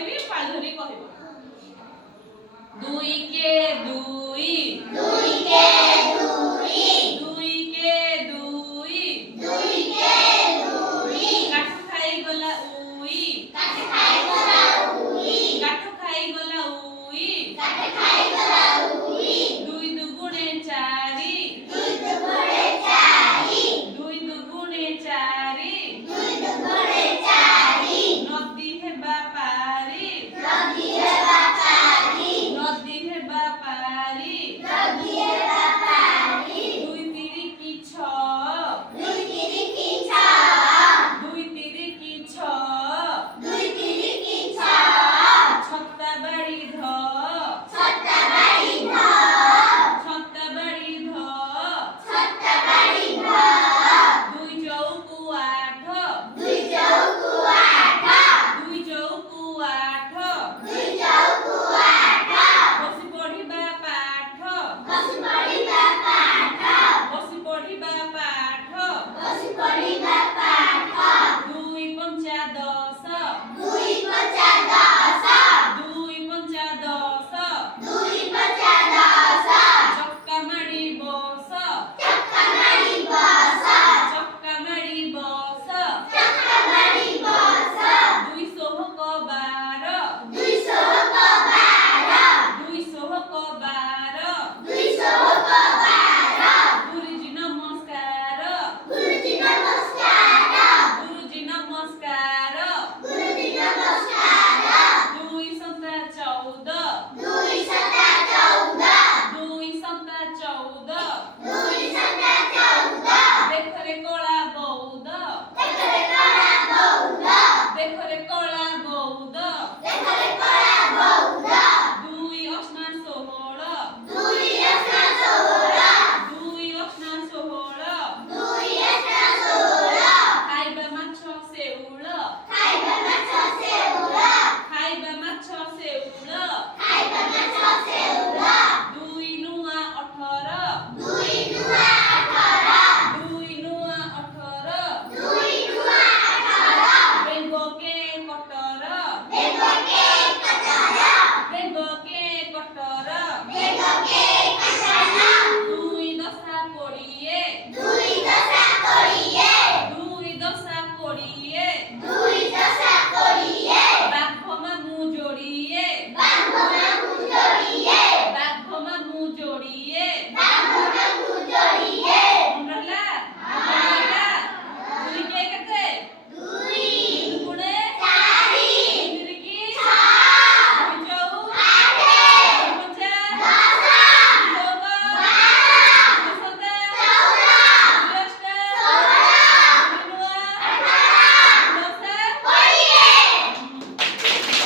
କହିବି ପାଳି ଧରି କହିବ। ଦୁଇ କେ ଦୁଇ ଦୁଇ କେ ଦୁଇ ଦୁଇ କେ ଦୁଇ ଦୁଇ କେ ଦୁଇ କାଠ ଖାଇଗଲା ଉଇ କାଠ ଖାଇଗଲା ଉଇ କାଠ ଖାଇଗଲା ଉଇ କାଠ ଖାଇଗଲା ଉଇ ଦୁଇ ଦୁଗୁଣେ ଚାରି ଦୁଇ ଦୁଗୁଣେ ଚାରି ଦୁଇ ଦୁଗୁଣେ ଚାରି ଦୁଇ ଦୁଗୁଣେ ଚାରି ନଦୀ ହେବା ପାରି ନଦୀ ହେବା ପାରି ନଦୀ ହେବା ପାରି ନଦୀ ହେବା ପାରି ଦୁଇ ତିରିକି ଛଅ ଦୁଇ ତିରିକି ଛଅ ଦୁଇ ତିରିକି ଛଅ ଦୁଇ ତିରିକି ଛଅ ଛତା ବାଡ଼ି ଧ ଛତା ବାଡ଼ି ଧ ଛତା ବାଡ଼ି ଧ ଛତା ବାଡ଼ି ଧ ଦୁଇ ଚଉକୁ ଆଠ ଦୁଇ ଚଉକୁ ଆଠ ଦୁଇ ଚଉକୁ ଆଠ ଦୁଇ ଚଉକୁ ଆଠ ବସି ପଢ଼ିବା ପାଠ ବସି ପଢ଼ିବା ପାଠ ବସି ପଢ଼ିବା ପାଠ ବସି ପଢ଼ିବା ପାଠ ଦୁଇ ପଞ୍ଚା ଦଶ ଦୁଇ ପଞ୍ଚା ଦଶ ଦୁଇ ପଞ୍ଚା ଦଶ ଦୁଇ ପଞ୍ଚା ଦଶ ଚକା ମାଡ଼ି ବସ ଚକା ମାଡ଼ି ବସ ଚକା ମାଡ଼ି ବସ ଚକା ମାଡ଼ି ବସ ଦୁଇ ଷୋହକ ବାର ଦୁଇ ଷୋହକ ବାର ଦୁଇ ଷୋହକ ବାର ଦୁଇ ଷୋହକ ବାର ଗୁରୁଜୀ ନମସ୍କାର ଗୁରୁଜୀ ନମସ୍କାର ଗୁରୁଜୀ ନମସ୍କାର ଗୁରୁଜୀ ନମସ୍କାର ଦୁଇ ସନ୍ତା ଚଉଦ ଦୁଇ ସତା ଚଉଦ ଦୁଇ ସନ୍ତା ଚଉଦ ଦୁଇ ସତା ଚଉଦ ଦେଖରେ କଳା ବଉଦ ଦେଖରେ କଳା ବଉଦ ଦେଖରେ କଳା ବଉଦ ଦେଖରେ କଳା ବଉଦ ଦୁଇ ଅଷ୍ଣା ଷୋହଳ ଦୁଇ ଅଷ୍ଣା ଷୋହଳ ଦୁଇ ଅଷ୍ଣା ଷୋହଳ ଦୁଇ ଅଷ୍ଣା ଷୋହଳ ଖାଇବା ମାଛ ଶେଉଳ ଖାଇବା ମାଛ ଶେଉଳ ଖାଇବା ମାଛ ଶେଉଳ ଖାଇବା ମାଛ ଶେଉଳ ଦୁଇ ନୂଆ 18 ଦୁଇ ନୂଆ 18 ଦୁଇ ନୂଆ 18 ଦୁଇ ନୂଆ 18 ବେଙ୍ଗ କେ କଟର ବେଙ୍ଗ କେ କଟର ବେଙ୍ଗ କେ କଟର ବେଙ୍ଗ କେ କଟର ଦୁଇ ଦଶା କୋଡ଼ିଏ ଦୁଇ ଦଶା କୋଡ଼ିଏ ଦୁଇ ଦଶା କୋଡ଼ିଏ ଦୁଇ ଦଶା କୋଡ଼ିଏ ବାଘ ମାମୁଁ ଯୋଡ଼ିଏ ବାଘ ମାମୁଁ ଯୋଡ଼ିଏ ବାଘ ମାମୁଁ ଯୋଡ଼ିଏ ବାଘ